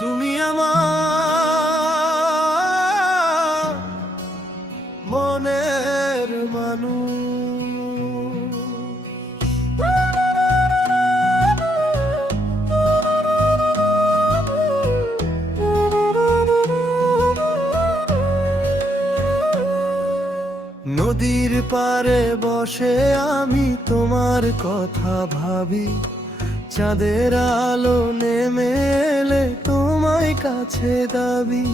তুমি আমার মনের মানুষ। নদীর পারে বসে আমি তোমার কথা ভাবি, চাঁদের আলো নেমে এলে তোমায় কাছে দাবি।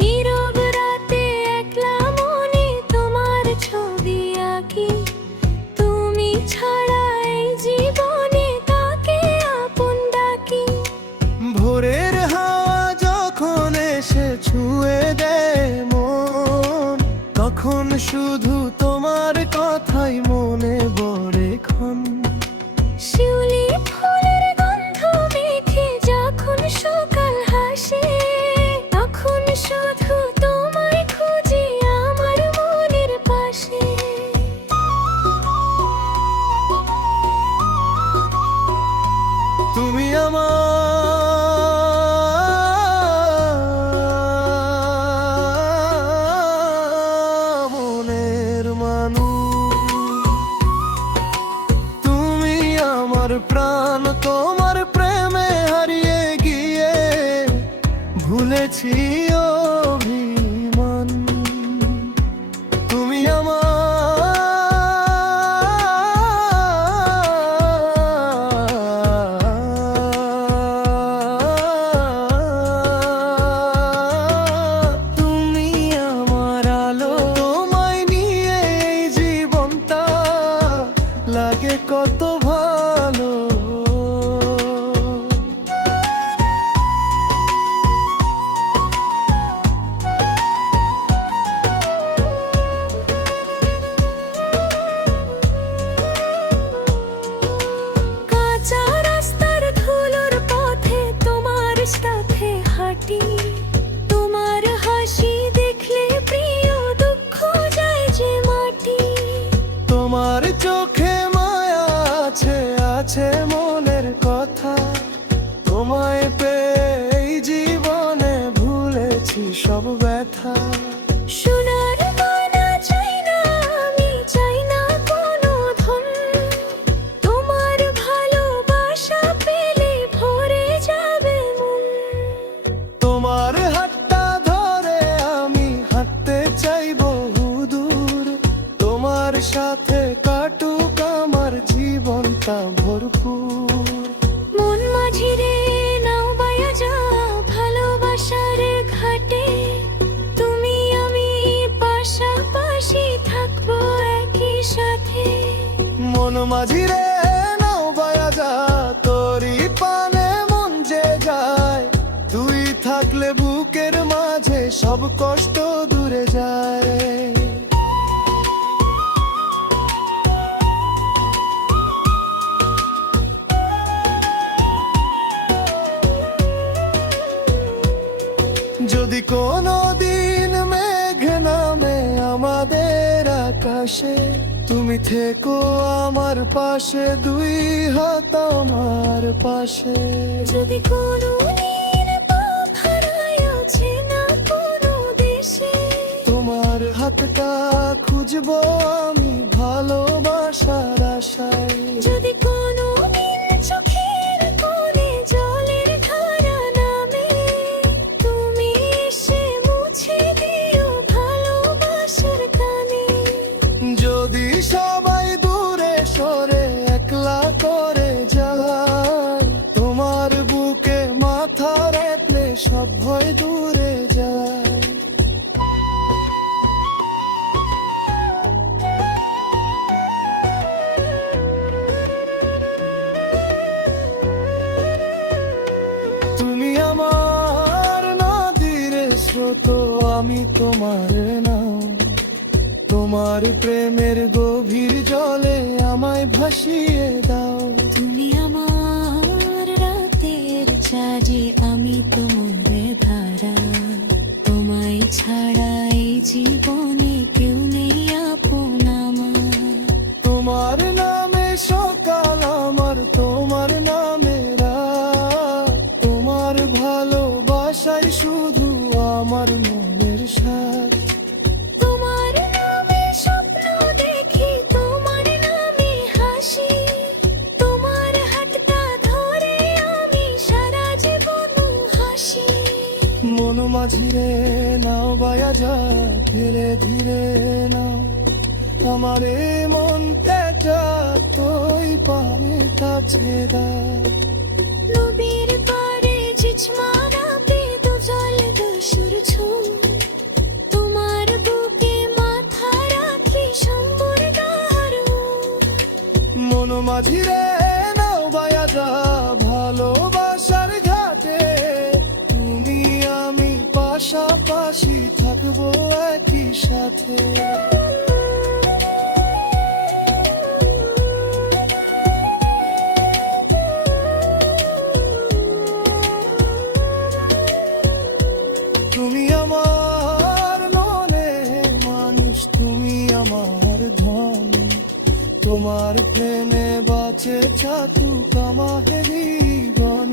নীরব রাতে একলা মনে তোমার ছবি আঁকি, তুমি ছাড়া এই জীবনে কাকে আপন ডাকি। ভোরের হাওয়া যখন এসে ছুঁয়ে দেয় মন, তখন শুধু তোমার কথাই মনে পড়ে ক্ষণ। শিউলি ফুলের গন্ধ মেখে যখন সকাল হাসে, তখন শুধু তোমায় খুঁজি আমার মনের পাশে। তুমি আমার মনের মানুষ, তুমি আমার প্রাণ। তোমার প্রেমে হারিয়ে গিয়ে ভুলেছি অভিমান। তুমি তুমি আমার আলো, তোমায় নিয়ে এই জীবনটা লাগে কত ভালো। কাঁচা রাস্তার ধুলোর পথে তোমার সাথে হাঁটি, তোমার হাসি দেখলে প্রিয় দুঃখ যায় যে মাটি। তোমার চোখে মায়া আছে, আছে মনের কথা। তোমায় পেয়ে এই জীবনে ভুলেছি সব ব্যথা। সোনার গয়না চাই না আমি, চাই না কোনো ধন, তোমার ভালোবাসা পেলে ভরে যাবে মন। তোমার হাতটা ধরে আমি হাঁটতে চাই বহুদূর, তোমার সাথে কাটুক আমার জীবনটা ভরপুর। মন মাঝিরে নাও বায়া যা ভালোবাসার ঘাটে, তুমি আমি পাশাপাশি থাকবো একই সাথে। মন মাঝিরে নাও বায়া যা, তোরি পানে মন যে যায়। তুই থাকলে বুকের মাঝে সব কষ্ট দূরে যায়। যদি কোনো দিন মেঘ নামে আমাদের আকাশে, তুমি থেকো আমার পাশে, দুই হাত আমার পাশে। যদি কোনো দিন পাপ হারায় আছে না কোনো দেশে, তোমার হাতটা খুঁজবো আমি ভালোবাসার আশায়। যদি কোনো দিন চোখের কোণে জলের ধারা নামে, তুমি এসে মুছে দিও ভালোবাসার কানে। যদি সবাই দূরে সরে একলা করে যায়, তোমার বুকে মাথা রাখলে সব ভয় দূরে যায়। তুমি আমার নদীর স্রোত, আমি তোমার নাও। তোমার প্রেমের গভীর জলে আমায় ভাসিয়ে দাও। তুমি আমার রাতের চাঁদে তোমারে ধারা, তোমায় ছাড়া এই জীবনে কেউ নেই আপন আমার। তোমার নামে সকাল আমার, তোমার নামে রাত, তোমার ভালোবাসাই শুধু আমার মনের সাথ। তোমার নামে স্বপ্ন দেখি, তোমার নামে হাসি, তোমার হাতটা ধরে আমি সারা জীবন হাসি। মন মাঝিরে নাও বায়া যায় ধীরে ধীরে নাও, আমার এই মনটা তুই পারে কাছে দাও। নবীর পারে চিচমারা দু জল দশুর ছো, তোমার বুকে মাথা রাখি সম্বর দারু। মন মাঝিরে নাও বায়া যা ভালোবাসার ঘাটে, তুমি আমি পাশাপাশি থাকবো একই সাথে। তুমি আমার মনে মানুষ, তুমি আমার ধন, তোমার প্রেমে বাঁচে চাতুক আমার জীবন।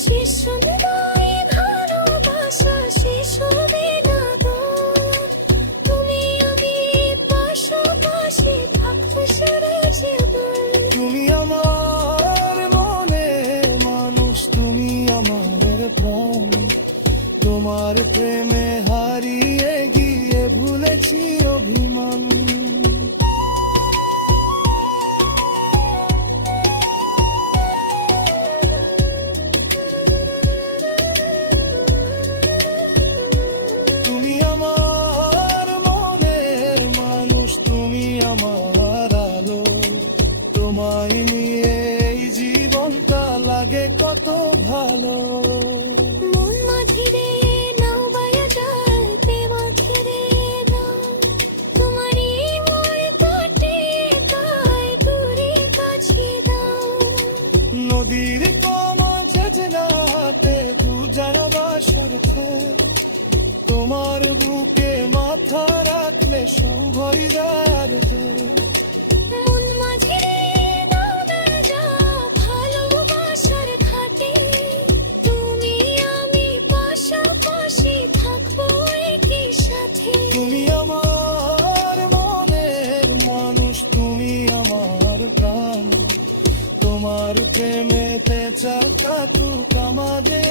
শিশুরাই ভালোবাসা শিশু বিনোদন, তুমি আমি পাশাপাশি থাকবো সারা জীবন। তুমি আমার মনে মানুষ, তুমি আমার প্রাণ, তোমার প্রেমে হারিয়ে গিয়ে ভুলেছি অভিমান। তুমি আমার মনের মানুষ, তুমি আমার আলো, তোমায় নিয়ে এই জীবনটা লাগে কত ভালো। মন মাঝিরে নাও বায়া যায় দেওয়া ঘিরে নাও, তোমারই মোর কাটে তাই দূরে কাছে দাও। নদীর কমা যেজনাতে দু জানাবাসর খেল, তোমার বুকে মাথা রাখলে সবাই দাঁড় দেয়। মন মাঝিরে নাও বাজা ভালোবাসার ঘাটে, তুমি আমি পাশাপাশি থাকবো একই সাথে। তুমি আমার মনের মানুষ, তুমি আমার প্রাণ, তোমার প্রেমেতে চাকা তু কামাবে